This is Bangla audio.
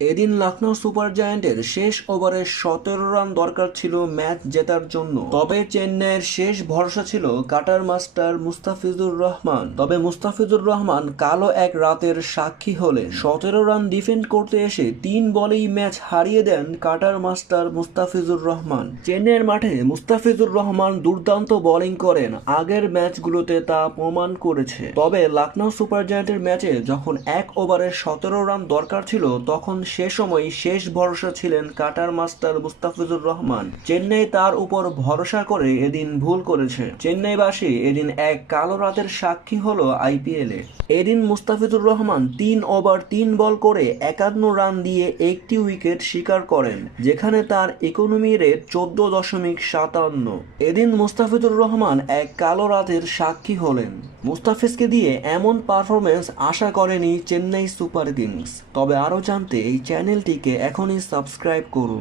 এদিন লখনৌ সুপার জায়ান্টের শেষ ওভারে 17 রান দরকার ছিল ম্যাচ জেতার জন্য। তবে চেন্নাইয়ের শেষ ভরসা ছিল কাটার মাস্টার মুস্তাফিজুর রহমান। তবে মুস্তাফিজুর রহমান কালো এক রাতের সাক্ষী হলেন। 17 রান ডিফেন্ড করতে এসে 3 বলেই ম্যাচ হারিয়ে দেন কাটার মাস্টার মুস্তাফিজুর রহমান। চেন্নাইয়ের মাঠে মুস্তাফিজুর রহমান দুর্দান্ত বোলিং করেন, আগের ম্যাচগুলোতে তা প্রমাণ করেছে। তবে লখনৌ সুপার জায়ান্টের ম্যাচে যখন এক ওভারে 17 রান দরকার ছিল, তখন সে সময় শেষ ভরসা ছিলেন কাটার মাস্টার মুস্তাফিজুর রহমান। চেন্নাই তার উপর ভরসা করে এদিন ভুল করেছে। চেন্নাইবাসী এদিন এক কালো রাতের সাক্ষী হলো আইপিএলে। এদিন মুস্তাফিজুর রহমান 3 ওভার 3 বল করে 51 রান দিয়ে একটি উইকেট শিকার করেন, যেখানে তার ইকোনমি রেট 14.57। এদিন মুস্তাফিজুর রহমান এক কালো রাতের সাক্ষী হলেন। মুস্তাফিজকে দিয়ে এমন পারফরমেন্স আশা করেনি চেন্নাই সুপার কিংস। তবে আরও জানতে এই চ্যানেলটিকে এখনই সাবস্ক্রাইব করুন।